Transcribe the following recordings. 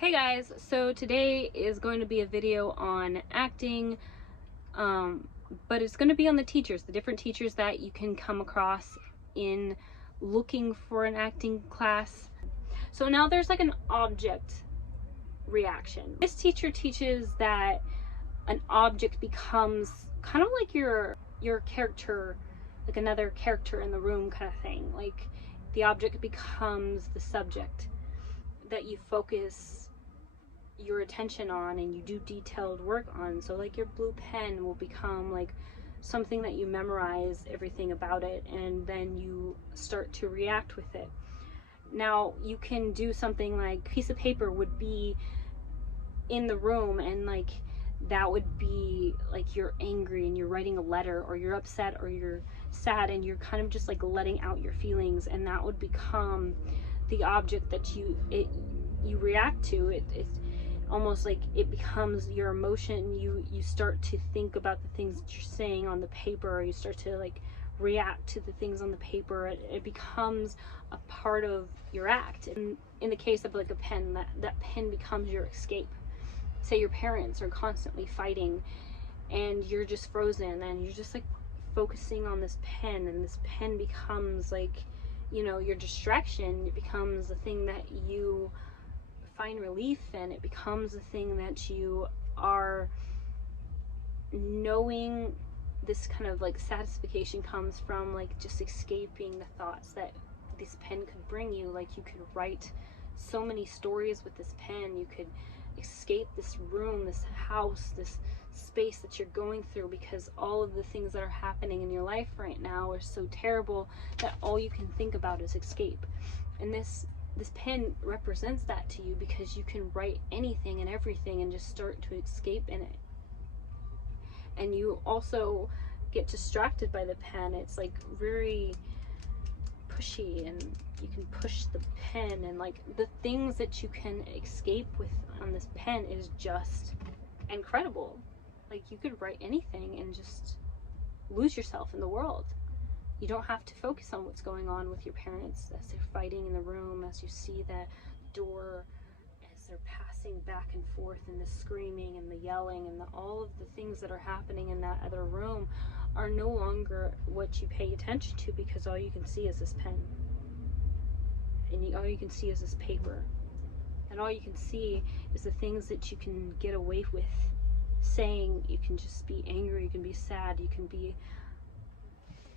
Hey guys, so today is going to be a video on acting, but it's going to be on the teachers, the different teachers that you can come across in looking for an acting class. So now there's like an object reaction. This teacher teaches that an object becomes kind of like your character, like another character in the room kind of thing. Like the object becomes the subject that you focus your attention on and you do detailed work on. So like your blue pen will become like something that you memorize everything about it, and then you start to react with it. Now you can do something like a piece of paper would be in the room, and like that would be like you're angry and you're writing a letter, or you're upset or you're sad and you're kind of just like letting out your feelings, and that would become the object that you react to. It's almost like it becomes your emotion. You start to think about the things that you're saying on the paper, or you start to like react to the things on the paper. It becomes a part of your act. And in the case of like a pen, that pen becomes your escape. Say your parents are constantly fighting and you're just frozen and you're just like focusing on this pen, and this pen becomes like, you know, your distraction. It becomes the thing that you find relief in. It becomes the thing that you are knowing. This kind of like satisfaction comes from like just escaping the thoughts that this pen could bring you. Like you could write so many stories with this pen. You could escape this room, this house, this space that you're going through, because all of the things that are happening in your life right now are so terrible that all you can think about is escape. And this pen represents that to you, because you can write anything and everything and just start to escape in it. And you also get distracted by the pen. It's like very pushy, and you can push the pen, and like the things that you can escape with on this pen is just incredible. Like you could write anything and just lose yourself in the world. You don't have to focus on what's going on with your parents as they're fighting in the room, as you see that door, as they're passing back and forth, and the screaming and the yelling and all of the things that are happening in that other room are no longer what you pay attention to, because all you can see is this pen. And all you can see is this paper. And all you can see is the things that you can get away with saying. You can just be angry, you can be sad, you can be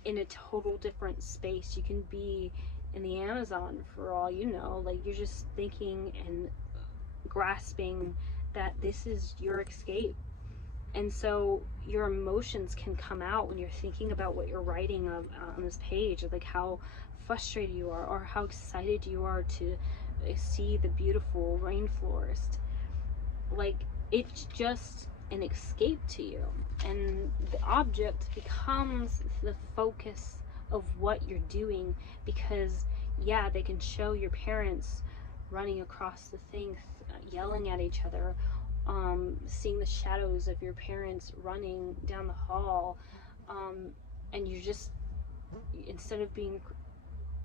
in a total different space. You can be in the Amazon for all you know. Like you're just thinking and grasping that this is your escape. And so your emotions can come out when you're thinking about what you're writing on this page, or like how frustrated you are, or how excited you are to see the beautiful rainforest. Like it's just an escape to you, and the object becomes the focus of what you're doing. Because yeah, they can show your parents running across the thing, yelling at each other, seeing the shadows of your parents running down the hall, and you're just, instead of being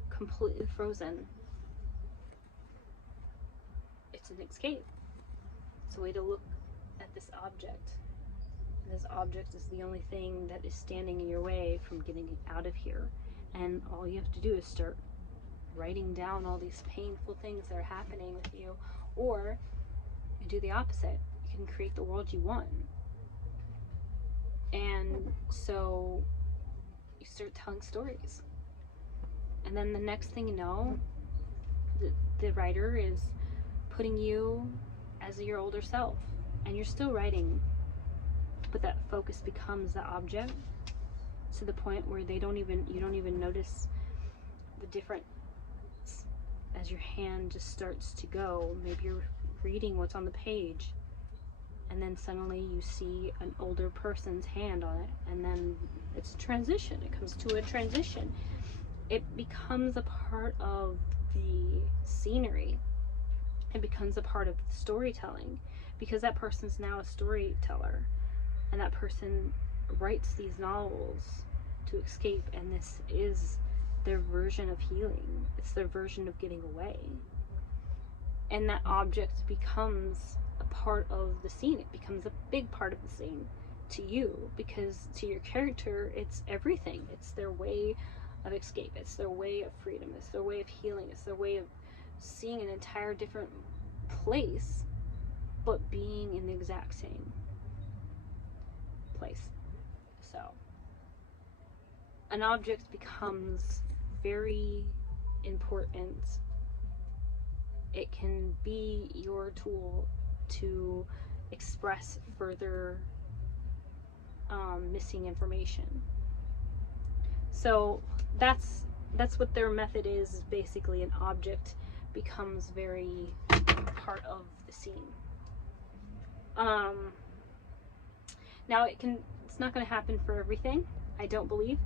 completely frozen, it's an escape. It's a way to look at this object. And this object is the only thing that is standing in your way from getting out of here. And all you have to do is start writing down all these painful things that are happening with you, or you do the opposite. You can create the world you want. And so you start telling stories, and then the next thing you know, the writer is putting you as your older self, and you're still writing, but that focus becomes the object, to the point where you don't even notice the difference as your hand just starts to go. Maybe you're reading what's on the page, and then suddenly you see an older person's hand on it, and then it's a transition. It comes to a transition. It becomes a part of the scenery. It becomes a part of the storytelling, because that person's now a storyteller, and that person writes these novels to escape, and this is their version of healing. It's their version of getting away. and that object becomes a part of the scene. It becomes a big part of the scene to you, because to your character it's everything. It's their way of escape, it's their way of freedom, it's their way of healing, it's their way of seeing an entire different place but being in the exact same place. So an object becomes very important. It can be your tool to express further missing information. So that's what their method is. Basically, an object becomes very part of the scene. Now it's not going to happen for everything, I don't believe,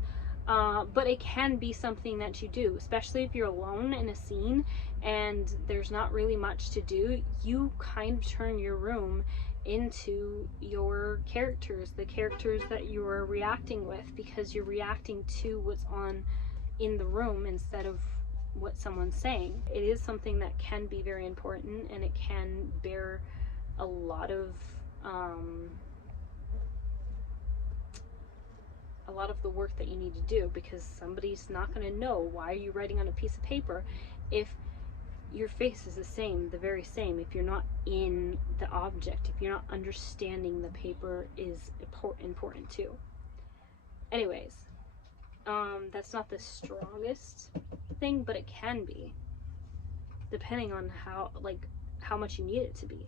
but it can be something that you do, especially if you're alone in a scene and there's not really much to do. You kind of turn your room into your characters, the characters that you are reacting with, because you're reacting to what's on in the room instead of what someone's saying. It is something that can be very important, and it can bear a lot of the work that you need to do, because somebody's not going to know why are you writing on a piece of paper if your face is the very same, if you're not in the object, if you're not understanding the paper is important too. Anyways, that's not the strongest thing, but it can be, depending on how much you need it to be.